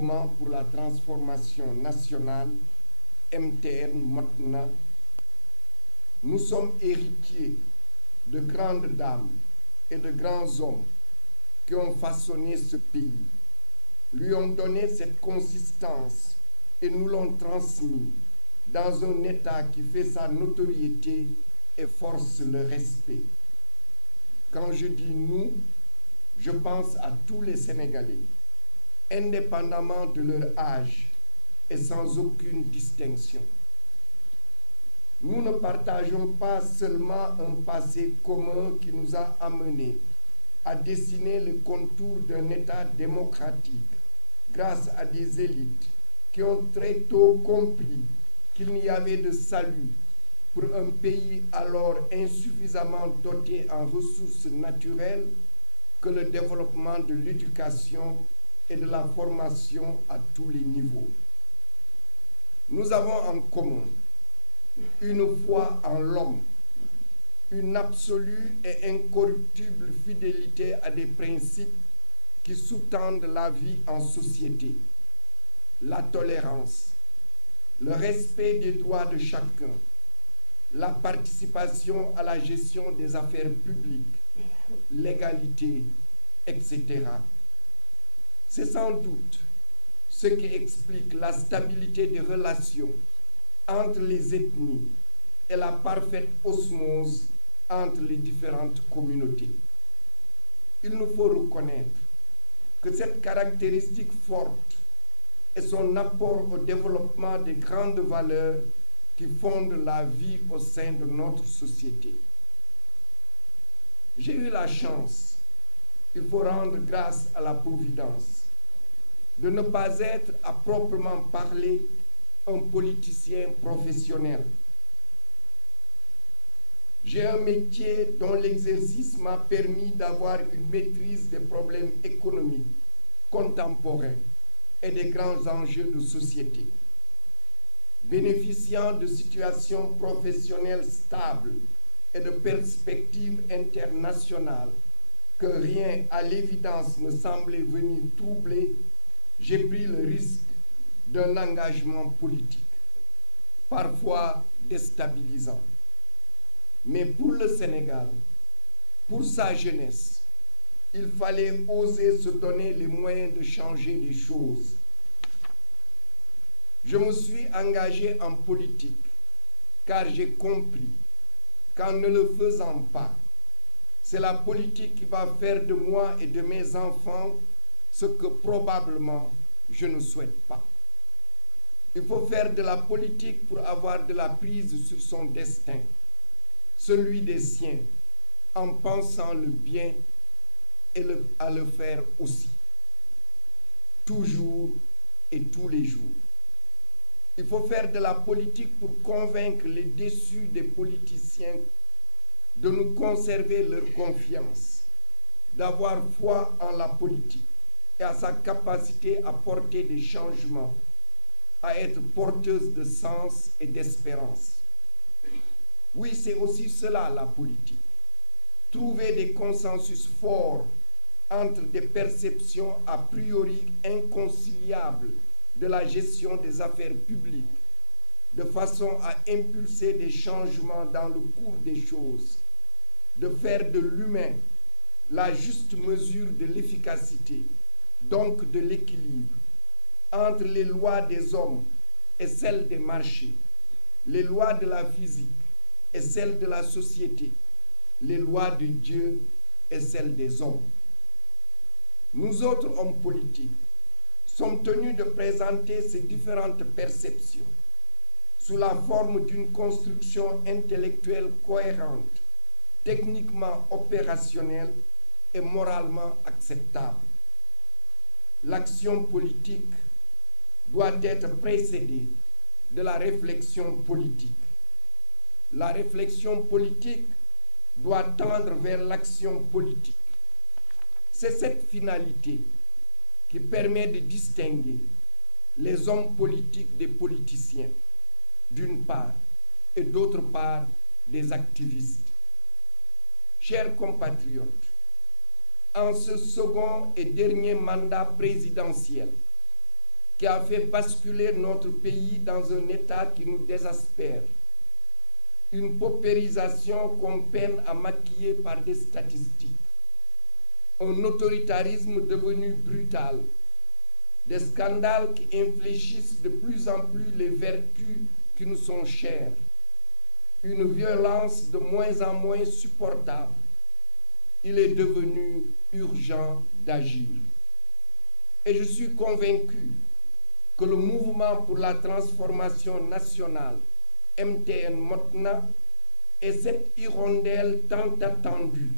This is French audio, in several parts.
Mouvement pour la transformation nationale, MTN Motna, nous sommes héritiers de grandes dames et de grands hommes qui ont façonné ce pays, lui ont donné cette consistance et nous l'ont transmis dans un État qui fait sa notoriété et force le respect. Quand je dis nous, je pense à tous les Sénégalais, indépendamment de leur âge et sans aucune distinction. Nous ne partageons pas seulement un passé commun qui nous a amenés à dessiner le contour d'un État démocratique grâce à des élites qui ont très tôt compris qu'il n'y avait de salut pour un pays alors insuffisamment doté en ressources naturelles que le développement de l'éducation et de la formation à tous les niveaux. Nous avons en commun une foi en l'homme, une absolue et incorruptible fidélité à des principes qui sous-tendent la vie en société, la tolérance, le respect des droits de chacun, la participation à la gestion des affaires publiques, l'égalité, etc. C'est sans doute ce qui explique la stabilité des relations entre les ethnies et la parfaite osmose entre les différentes communautés. Il nous faut reconnaître que cette caractéristique forte est son apport au développement des grandes valeurs qui fondent la vie au sein de notre société. J'ai eu la chance, il faut rendre grâce à la Providence, de ne pas être à proprement parler un politicien professionnel. J'ai un métier dont l'exercice m'a permis d'avoir une maîtrise des problèmes économiques, contemporains et des grands enjeux de société. Bénéficiant de situations professionnelles stables et de perspectives internationales que rien à l'évidence ne semblait venir troubler, j'ai pris le risque d'un engagement politique, parfois déstabilisant. Mais pour le Sénégal, pour sa jeunesse, il fallait oser se donner les moyens de changer les choses. Je me suis engagé en politique car j'ai compris qu'en ne le faisant pas, c'est la politique qui va faire de moi et de mes enfants ce que probablement je ne souhaite pas. Il faut faire de la politique pour avoir de la prise sur son destin, celui des siens, en pensant le bien et à le faire aussi, toujours et tous les jours. Il faut faire de la politique pour convaincre les déçus des politiciens de nous conserver leur confiance, d'avoir foi en la politique et à sa capacité à porter des changements, à être porteuse de sens et d'espérance. Oui, c'est aussi cela la politique. Trouver des consensus forts entre des perceptions a priori inconciliables de la gestion des affaires publiques, de façon à impulser des changements dans le cours des choses, de faire de l'humain la juste mesure de l'efficacité, donc de l'équilibre, entre les lois des hommes et celles des marchés, les lois de la physique et celles de la société, les lois de Dieu et celles des hommes. Nous autres hommes politiques sommes tenus de présenter ces différentes perceptions sous la forme d'une construction intellectuelle cohérente, techniquement opérationnelle et moralement acceptable. L'action politique doit être précédée de la réflexion politique. La réflexion politique doit tendre vers l'action politique. C'est cette finalité qui permet de distinguer les hommes politiques des politiciens, d'une part, et d'autre part, des activistes. Chers compatriotes, en ce second et dernier mandat présidentiel, qui a fait basculer notre pays dans un état qui nous désespère. Une paupérisation qu'on peine à maquiller par des statistiques. Un autoritarisme devenu brutal. Des scandales qui infléchissent de plus en plus les vertus qui nous sont chères. Une violence de moins en moins supportable. Il est devenu urgent d'agir. Et je suis convaincu que le mouvement pour la transformation nationale, MTN Motna, est cette hirondelle tant attendue,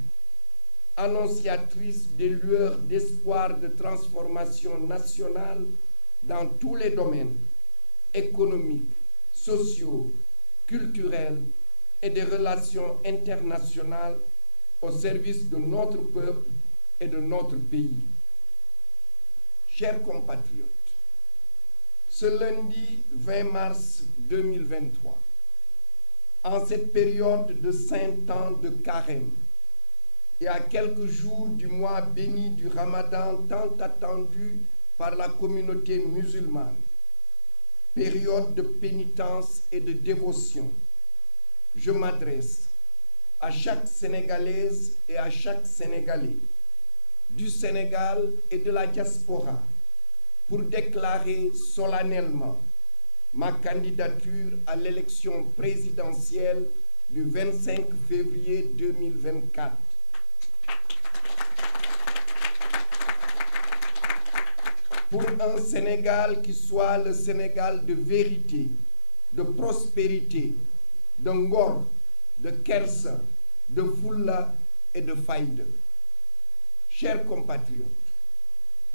annonciatrice des lueurs d'espoir de transformation nationale dans tous les domaines économiques, sociaux, culturels et des relations internationales au service de notre peuple et de notre pays. Chers compatriotes, ce lundi 20 mars 2023, en cette période de saint temps de carême, et à quelques jours du mois béni du Ramadan tant attendu par la communauté musulmane, période de pénitence et de dévotion, je m'adresse à chaque Sénégalaise et à chaque Sénégalais du Sénégal et de la diaspora pour déclarer solennellement ma candidature à l'élection présidentielle du 25 février 2024. Pour un Sénégal qui soit le Sénégal de vérité, de prospérité, de ngor, de kersa, de fulla et de faïda. Chers compatriotes,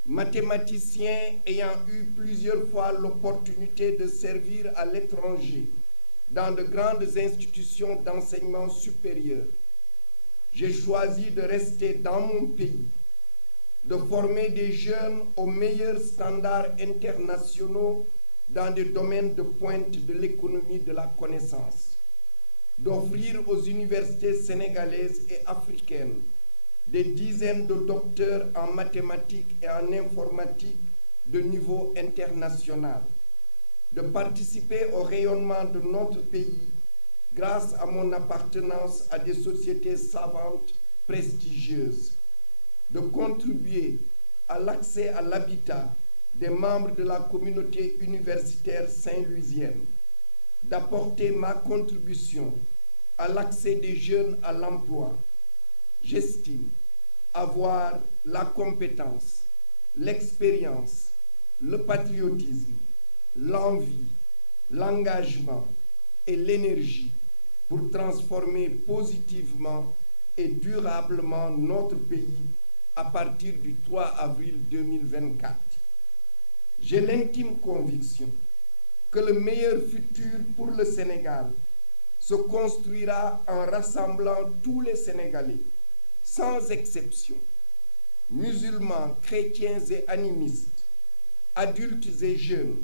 mathématiciens ayant eu plusieurs fois l'opportunité de servir à l'étranger dans de grandes institutions d'enseignement supérieur, j'ai choisi de rester dans mon pays, de former des jeunes aux meilleurs standards internationaux dans des domaines de pointe de l'économie de la connaissance, d'offrir aux universités sénégalaises et africaines des dizaines de docteurs en mathématiques et en informatique de niveau international, de participer au rayonnement de notre pays grâce à mon appartenance à des sociétés savantes prestigieuses, de contribuer à l'accès à l'habitat des membres de la communauté universitaire saint-louisienne, d'apporter ma contribution à l'accès des jeunes à l'emploi. J'estime avoir la compétence, l'expérience, le patriotisme, l'envie, l'engagement et l'énergie pour transformer positivement et durablement notre pays à partir du 3 avril 2024. J'ai l'intime conviction que le meilleur futur pour le Sénégal se construira en rassemblant tous les Sénégalais, sans exception, musulmans, chrétiens et animistes, adultes et jeunes,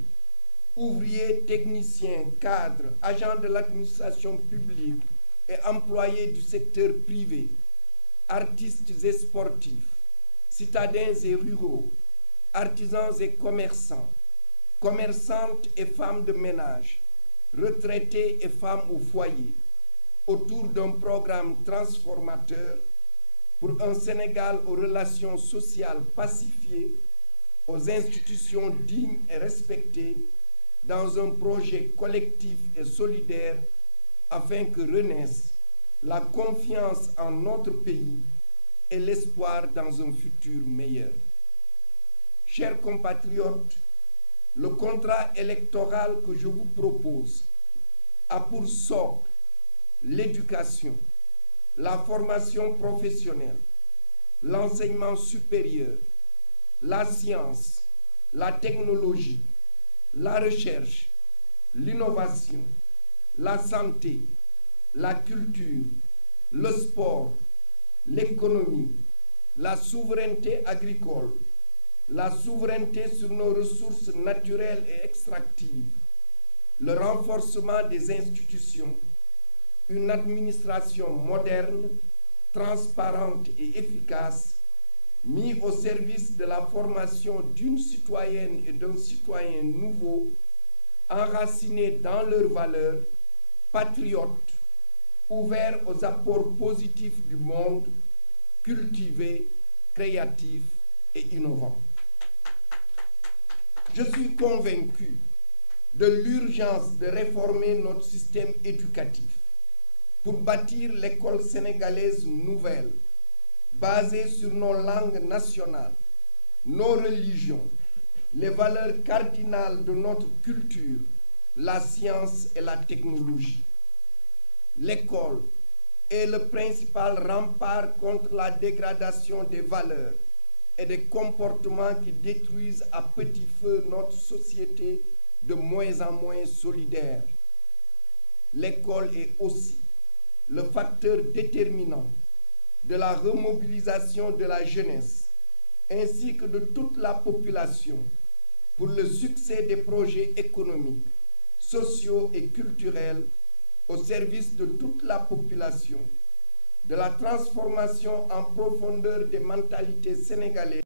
ouvriers, techniciens, cadres, agents de l'administration publique et employés du secteur privé, artistes et sportifs, citadins et ruraux, artisans et commerçants, commerçantes et femmes de ménage, retraités et femmes au foyer, autour d'un programme transformateur pour un Sénégal aux relations sociales pacifiées, aux institutions dignes et respectées, dans un projet collectif et solidaire afin que renaisse la confiance en notre pays et l'espoir dans un futur meilleur. Chers compatriotes, le contrat électoral que je vous propose a pour socle l'éducation, la formation professionnelle, l'enseignement supérieur, la science, la technologie, la recherche, l'innovation, la santé, la culture, le sport, l'économie, la souveraineté agricole, la souveraineté sur nos ressources naturelles et extractives, le renforcement des institutions, une administration moderne, transparente et efficace, mis au service de la formation d'une citoyenne et d'un citoyen nouveau, enracinés dans leurs valeurs, patriotes, ouverts aux apports positifs du monde, cultivés, créatifs et innovants. Je suis convaincu de l'urgence de réformer notre système éducatif pour bâtir l'école sénégalaise nouvelle, basée sur nos langues nationales, nos religions, les valeurs cardinales de notre culture, la science et la technologie. L'école est le principal rempart contre la dégradation des valeurs et des comportements qui détruisent à petit feu notre société de moins en moins solidaire. L'école est aussi le facteur déterminant de la remobilisation de la jeunesse ainsi que de toute la population pour le succès des projets économiques, sociaux et culturels au service de toute la population, de la transformation en profondeur des mentalités sénégalaises